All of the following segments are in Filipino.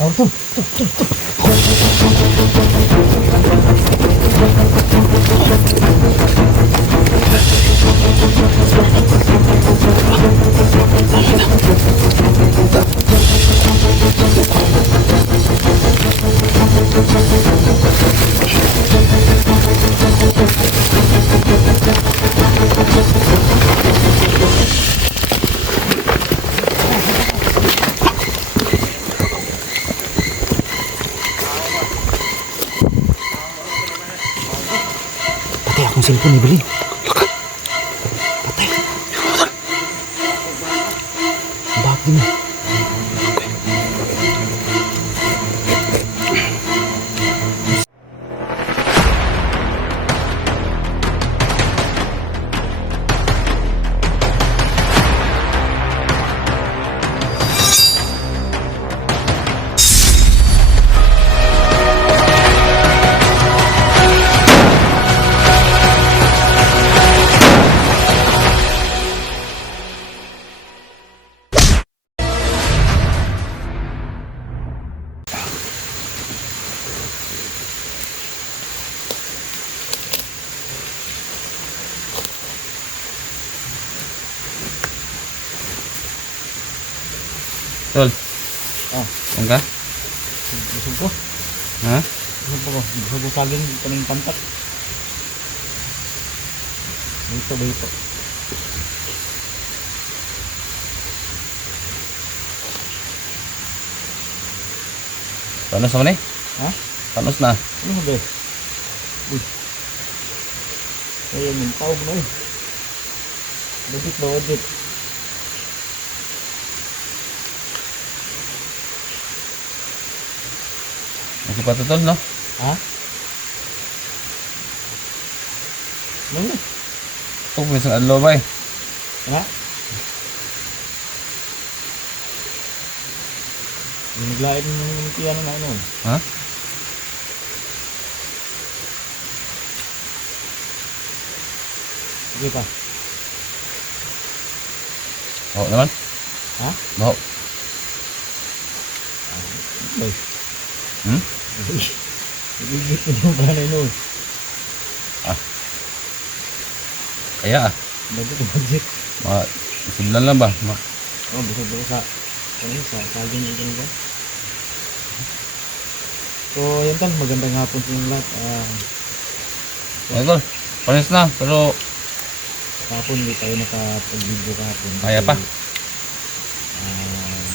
Tawag to. Patay akong cellphone ni Bilin. Patay. Bakit din mo? Tol. Oh, Ang ka? busog ko. Ha? Busog ko. Busog ko saging kanang pantat. Dito. Panos naman eh? Ha? Panos na. Ano ba? Uy. Ayan yung tawag na eh. Badit. Masih pa to, Tol, no? Ha? Ano? Ito po isang adlaw ba eh? Ha? Naglain ng tiyan na ano? Ha? Sige pa. Oo naman. Ha? Baho. Ay. Hmm? Nagigit mo yung panay nun. Kaya ah. Budget. Mga siblan lang ba? Oh, busog sa saging yung ganun ba? So, yan tal. Magandang hapon sa inyong lahat. Ay, Tol. Panis na. Pero Kahapon hindi tayo nakapag-video kahapon. Kaya pa.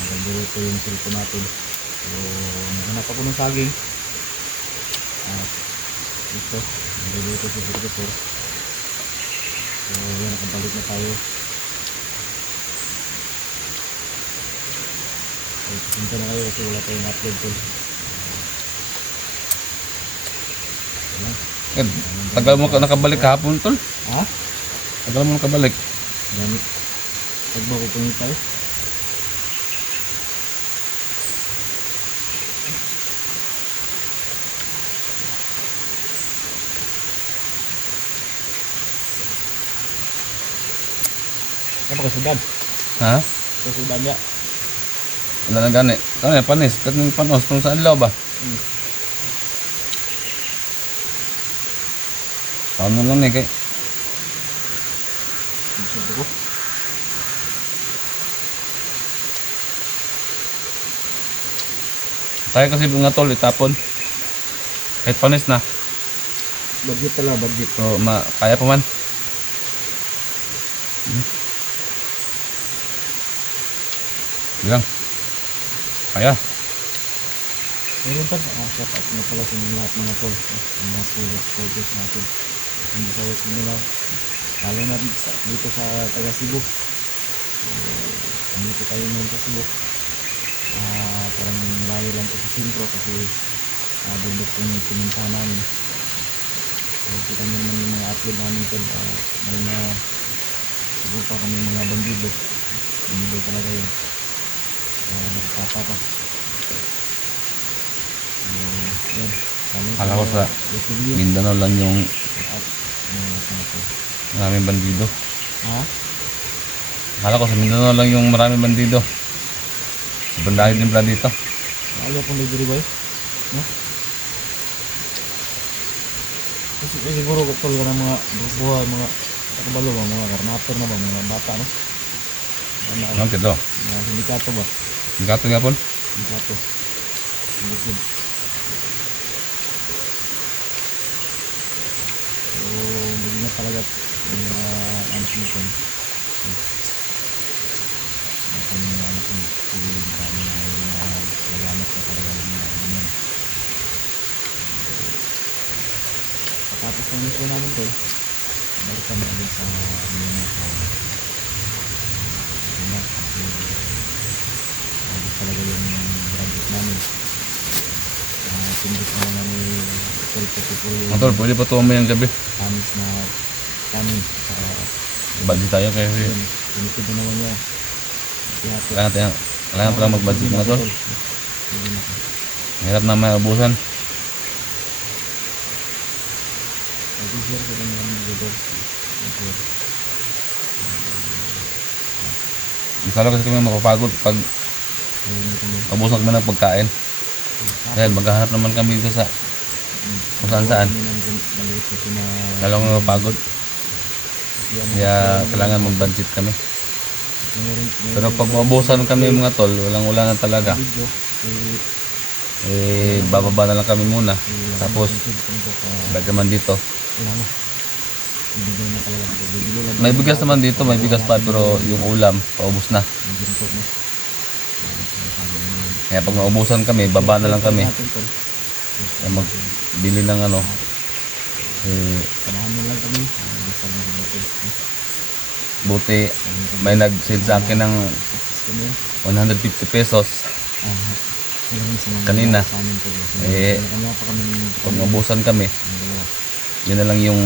Nagduro ko yung cellphone natin. So, naghanap ako ng saging. At ito, nagduro ko sa Singapore. So, yan, nakabalik na tayo. So, punta na kayo kasi wala tayong upload ko. eh, tagal mo ka nakabalik kahapon, Tol. Ha? Tagal mo nakabalik. Gamit. Pagba ko punta tayo. Ano ka sudan? Ha? Sudan ya. Wala na gani. Kano yung panis? Katong panos. Kung saan law ba? Ano lang eh kay. Busog ko. Tayo kasi mga Tol itapon. Kahit panis na. Budget tala, budget. So, kaya pa man. Bilang. Kaya. Ngayon pa, dapat na pala sa mga lahat mga tol. Ang mga serious focus natin. Hindi sa work nila. Lalo na dito sa taga Cebu. So, dito tayo ngayon sa Cebu. Parang layo lang ito sa sentro kasi bundok kong pinuntahan namin. So, kita nyo naman yung mga upload namin tol. May na siguro pa kami mga bandido. Bandido talaga yun. Nakapapa pa. Yan. Akala ko sa Mindanao lang yung maraming bandido. Ha? Akala ko sa Mindanao lang yung maraming bandido. Bandahin din pala dito. Alam pong libre boy. No? Kasi siguro tol ka ng mga buhay, mga kabalo ba, mga karnator na ba, mga bata no? Ano, Ang kito. mga sindikato ba? Ang kato nga po. Sindikato. Bukid. So, mag-ingat talaga yung mga anak nito. Ang mga anak nito, marami na yung mga laganap na talaga yung mga ganyan. Tapos ang mission namin tol, balik kami agad sa mga kasi agad talaga yung graduate namin. Tindig na naman ni Tol yung Ang tol, pwede pa ito umayan gabi. tamis na kanin sa Budget tayo kaya yun. Tinitid na naman niya. Kaya kailangan pala mag-budget mga tol. Hindi na. Hirap na may ubusan. Mag-share ko lang namin dito. Mag-share. Masalo kasi kami mapapagod pag Ayun na kami. ubusan kami ng pagkain. Dahil maghahanap naman kami dito sa kung saan. Maliit kasi na Lalo nga mapagod. Kaya kailangan mag-budget kami. Pero pag maubusan kami mga tol, walang wala na talaga. Video, Bababa na lang kami muna. Tapos, balik naman dito. wala na. Ibigay na talaga. Bibili lang. May bigas naman dito, may bigas pa, pero yung ulam, paubos na. Ang ginto na. Kaya pag maubusan kami, baba na lang kami. Kaya magbili ng ano. Samahan mo lang kami. Basta na natin. Buti, may nag-sale sa akin ng Gusto mo yun? 150 pesos. Maraming salamat Kanina. sa amin po. Kanya pa kami Pag maubusan kami, ng dalawa. yun na lang yung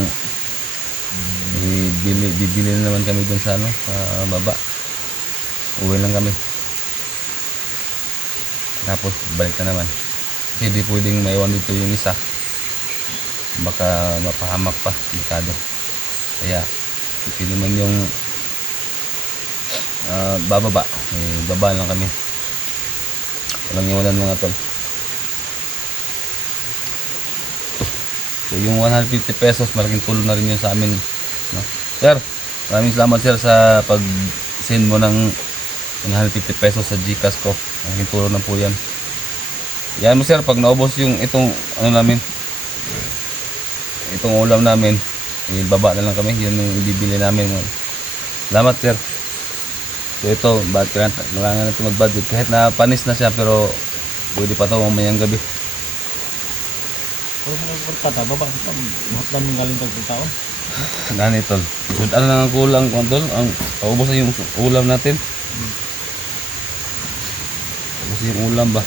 bibili na naman kami dun sa ano, sa baba. Uwi lang kami. Tapos balik na naman. Kasi di pwedeng maiwan dito yung isa. Baka mapahamak pa, delikado. Kaya ito naman yung bababa. Baba lang kami. Walang iwanan mga tol. So yung 150 pesos, malaking tulong na rin yun sa amin. No? Sir, maraming salamat sir sa pag-send mo ng 150 pesos sa GCash ko. Malaking tulong na po yan. Yan mo sir, pag naubos yung itong ano namin, itong ulam namin, baba na lang kami. Yun yung ibibili namin. Salamat sir. So ito, kailangan natin mag-budget. Kahit na panis na siya, pero pwede pa ito mamayang gabi. Pero mga pagkata, baba ito. Mahapdan mong galing tagpagtaon. Gani tol. Ano lang ang kulang tol? Ang paubos na yung ulam natin. Paubos yung ulam ba?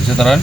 Bisa taran?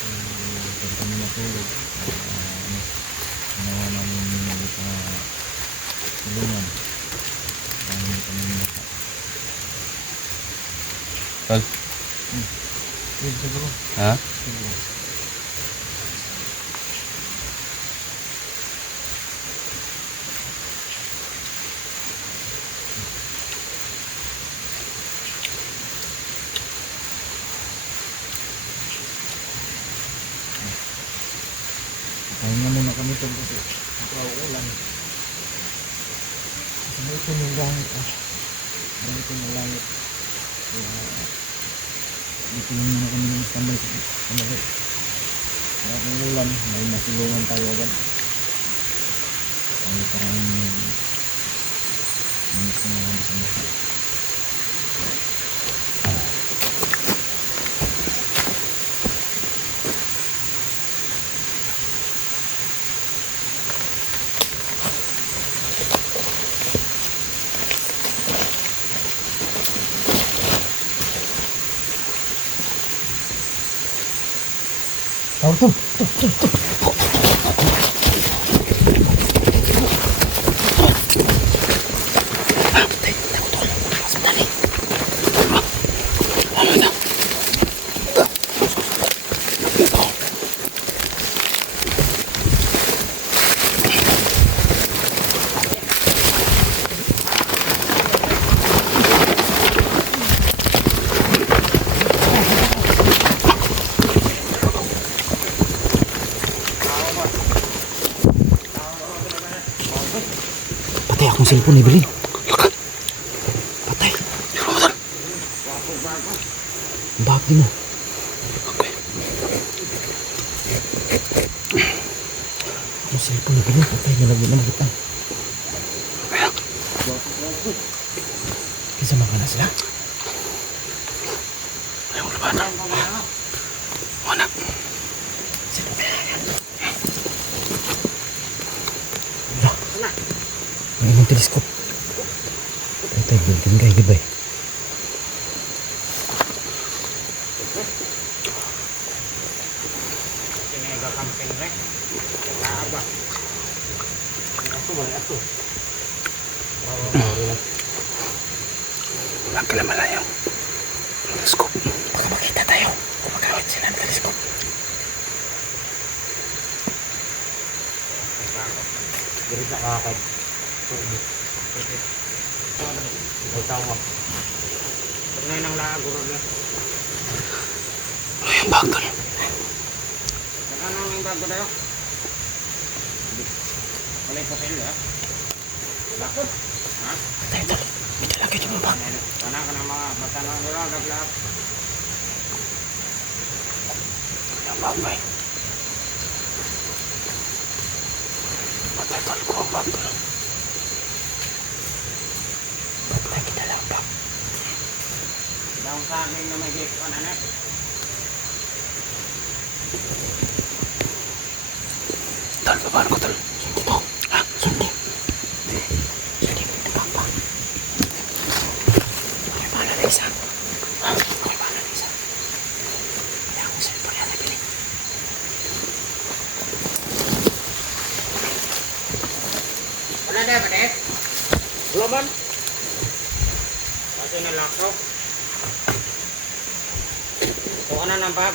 Kaya kami natulog. Ginawa namin yung sa tulungan. Kaya hindi kami nasa. Tol. Yun, siguro. Ha? Siguro. Pahinga muna kami tol kasi ulan. Kasi ito yung langit ah. Ito yung langit. Kaya dito lang muna kami ng standby sa bagay. Kaya kung ulan, may masilungan tayo agad. Kaya parang namit na lang sa mukha. Tawag to. Patay akong cellphone, Evelyn. Patay. Bakit mo? Akong cellphone, Evelyn. Patay, nalagyan naman kita. Kisama ka na sila? Ayaw mo na ba? Wala. Sino ba yan? Ang imong teleskop. Ito yung building guy, di ba eh? Wala ka lang malayo. Teleskop. Baka makita tayo kung magamit sila ng teleskop. Jadi tak kakak. Tahu mo. Ngayon ang lago ron. Ano yung bag doon? Ano yung bag doon? Wala ko sa'yo ha? Bakit? Ha? Tayo tol. Medyo lagi yung bag. Sana ka na mga matanong nila. Gaglap. Yung bag ba eh? Patay tol ko ang bag doon. Patay kita lang bag. Daong sa amin na may gift on anak. Tol, babaan ko tol. Sundi to. Ha? Sundi. Sundi mo yung bag. Okay, paano na isa? Ha? Okay, paano na isa? Kaya akong cellphone yan nabili. Wala na ba eh? Wala man. Kasi nalakaw. Kung ano ng bag?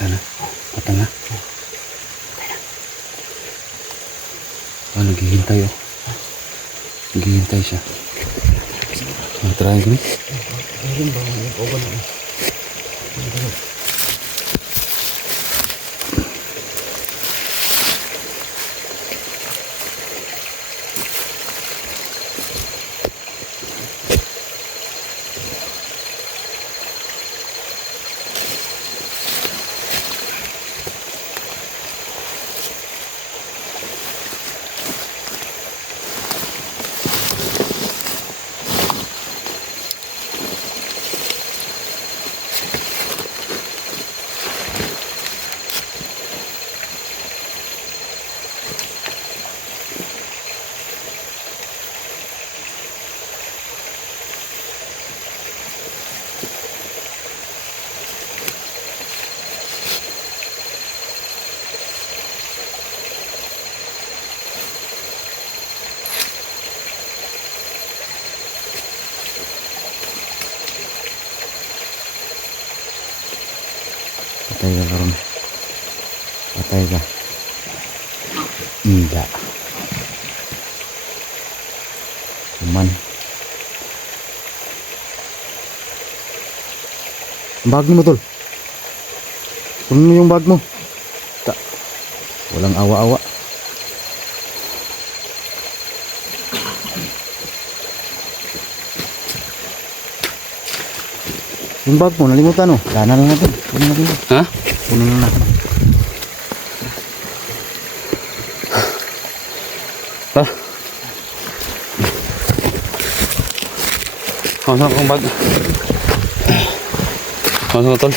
Patay na. Patay na. Oh, naghihintay oh. Naghihintay siya. Try ko ni. Ayun ba? Nag-oban na. Patay ka karon. Patay ka. Hindi. Aman. Bag mo tol. Kunin mo yung bag mo. Walang awa-awa. Yung bag mo, nalimutan oh. Dana lang natin. Kunin natin. Ha? Kunin lang natin. Ha? Kamusta kong bag? Kamusta tol?